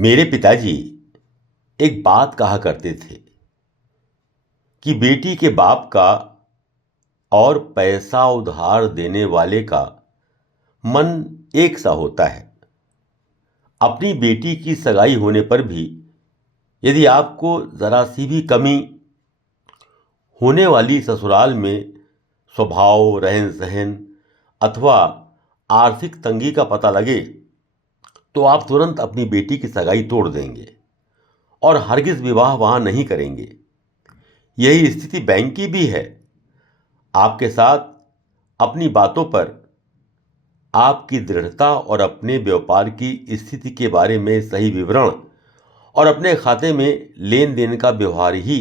मेरे पिताजी एक बात कहा करते थे कि बेटी के बाप का और पैसा उधार देने वाले का मन एक सा होता है। अपनी बेटी की सगाई होने पर भी यदि आपको जरा सी भी कमी होने वाली ससुराल में स्वभाव, रहन सहन अथवा आर्थिक तंगी का पता लगे तो आप तुरंत अपनी बेटी की सगाई तोड़ देंगे और हरगिज विवाह वहां नहीं करेंगे। यही स्थिति बैंक की भी है। आपके साथ अपनी बातों पर आपकी दृढ़ता और अपने व्यापार की स्थिति के बारे में सही विवरण और अपने खाते में लेन देन का व्यवहार ही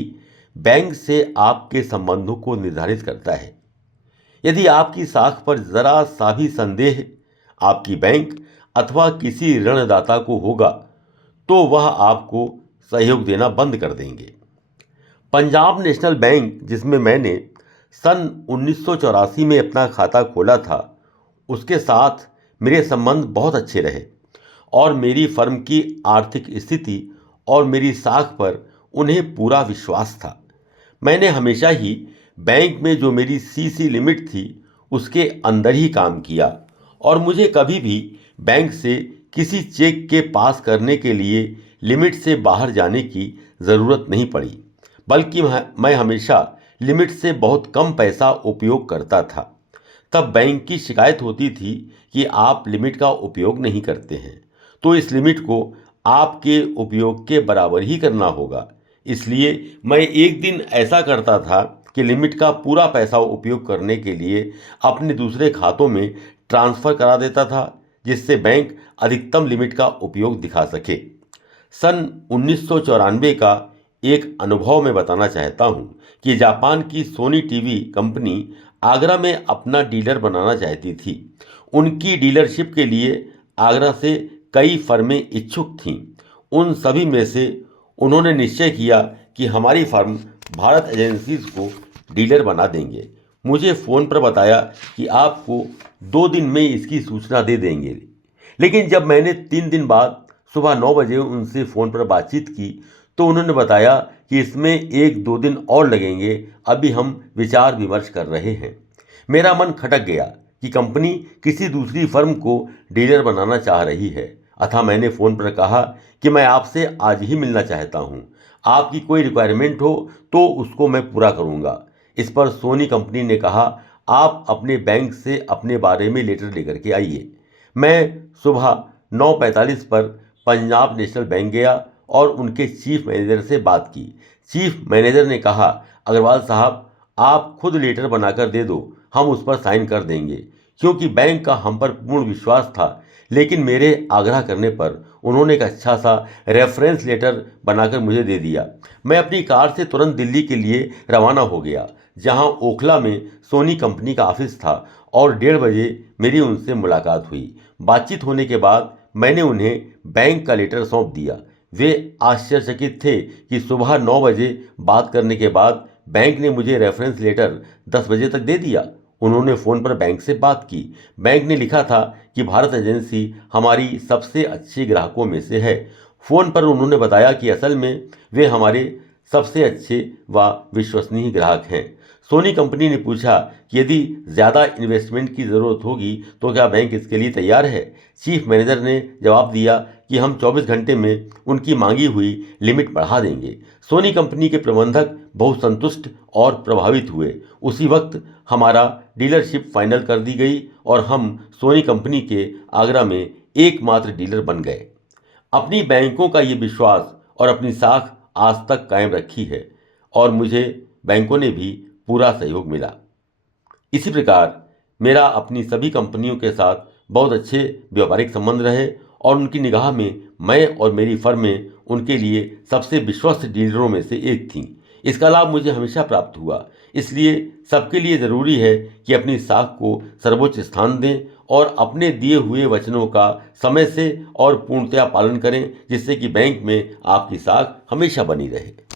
बैंक से आपके संबंधों को निर्धारित करता है। यदि आपकी साख पर जरा सा भी संदेह आपकी बैंक अथवा किसी ऋणदाता को होगा तो वह आपको सहयोग देना बंद कर देंगे। पंजाब नेशनल बैंक, जिसमें मैंने सन 1984 में अपना खाता खोला था, उसके साथ मेरे संबंध बहुत अच्छे रहे और मेरी फर्म की आर्थिक स्थिति और मेरी साख पर उन्हें पूरा विश्वास था। मैंने हमेशा ही बैंक में जो मेरी सीसी लिमिट थी उसके अंदर ही काम किया और मुझे कभी भी बैंक से किसी चेक के पास करने के लिए लिमिट से बाहर जाने की ज़रूरत नहीं पड़ी, बल्कि मैं हमेशा लिमिट से बहुत कम पैसा उपयोग करता था। तब बैंक की शिकायत होती थी कि आप लिमिट का उपयोग नहीं करते हैं, तो इस लिमिट को आपके उपयोग के बराबर ही करना होगा। इसलिए मैं एक दिन ऐसा करता था कि लिमिट का पूरा पैसा उपयोग करने के लिए अपने दूसरे खातों में ट्रांसफ़र करा देता था, जिससे बैंक अधिकतम लिमिट का उपयोग दिखा सके। सन 1994 का एक अनुभव मैं बताना चाहता हूँ कि जापान की सोनी टीवी कंपनी आगरा में अपना डीलर बनाना चाहती थी। उनकी डीलरशिप के लिए आगरा से कई फर्में इच्छुक थीं। उन सभी में से उन्होंने निश्चय किया कि हमारी फर्म भारत एजेंसीज को डीलर बना देंगे। मुझे फ़ोन पर बताया कि आपको 2 दिन में इसकी सूचना दे देंगे। लेकिन जब मैंने 3 दिन बाद सुबह 9 बजे उनसे फ़ोन पर बातचीत की तो उन्होंने बताया कि इसमें 1-2 दिन और लगेंगे, अभी हम विचार विमर्श कर रहे हैं। मेरा मन खटक गया कि कंपनी किसी दूसरी फर्म को डीलर बनाना चाह रही है। अतः मैंने फ़ोन पर कहा कि मैं आपसे आज ही मिलना चाहता हूँ। आपकी कोई रिक्वायरमेंट हो तो उसको मैं पूरा करूँगा। इस पर सोनी कंपनी ने कहा, आप अपने बैंक से अपने बारे में लेटर लेकर के आइए। मैं सुबह 9:45 पर पंजाब नेशनल बैंक गया और उनके चीफ मैनेजर से बात की। चीफ मैनेजर ने कहा, अग्रवाल साहब, आप खुद लेटर बनाकर दे दो, हम उस पर साइन कर देंगे। क्योंकि बैंक का हम पर पूर्ण विश्वास था, लेकिन मेरे आग्रह करने पर उन्होंने एक अच्छा सा रेफरेंस लेटर बनाकर मुझे दे दिया। मैं अपनी कार से तुरंत दिल्ली के लिए रवाना हो गया, जहां ओखला में सोनी कंपनी का ऑफिस था और 1:30 बजे मेरी उनसे मुलाकात हुई। बातचीत होने के बाद मैंने उन्हें बैंक का लेटर सौंप दिया। वे आश्चर्यचकित थे कि सुबह 9 बजे बात करने के बाद बैंक ने मुझे रेफरेंस लेटर 10 बजे तक दे दिया। उन्होंने फ़ोन पर बैंक से बात की। बैंक ने लिखा था कि भारत एजेंसी हमारी सबसे अच्छे ग्राहकों में से है। फ़ोन पर उन्होंने बताया कि असल में वे हमारे सबसे अच्छे व विश्वसनीय ग्राहक हैं। सोनी कंपनी ने पूछा कि यदि ज़्यादा इन्वेस्टमेंट की ज़रूरत होगी तो क्या बैंक इसके लिए तैयार है। चीफ मैनेजर ने जवाब दिया कि हम 24 घंटे में उनकी मांगी हुई लिमिट बढ़ा देंगे। सोनी कंपनी के प्रबंधक बहुत संतुष्ट और प्रभावित हुए। उसी वक्त हमारा डीलरशिप फाइनल कर दी गई और हम सोनी कंपनी के आगरा में एकमात्र डीलर बन गए। अपनी बैंकों का ये विश्वास और अपनी साख आज तक कायम रखी है और मुझे बैंकों ने भी पूरा सहयोग मिला। इसी प्रकार मेरा अपनी सभी कंपनियों के साथ बहुत अच्छे व्यापारिक संबंध रहे और उनकी निगाह में मैं और मेरी फर्में उनके लिए सबसे विश्वस्त डीलरों में से एक थीं। इसका लाभ मुझे हमेशा प्राप्त हुआ। इसलिए सबके लिए ज़रूरी है कि अपनी साख को सर्वोच्च स्थान दें और अपने दिए हुए वचनों का समय से और पूर्णतया पालन करें, जिससे कि बैंक में आपकी साख हमेशा बनी रहे।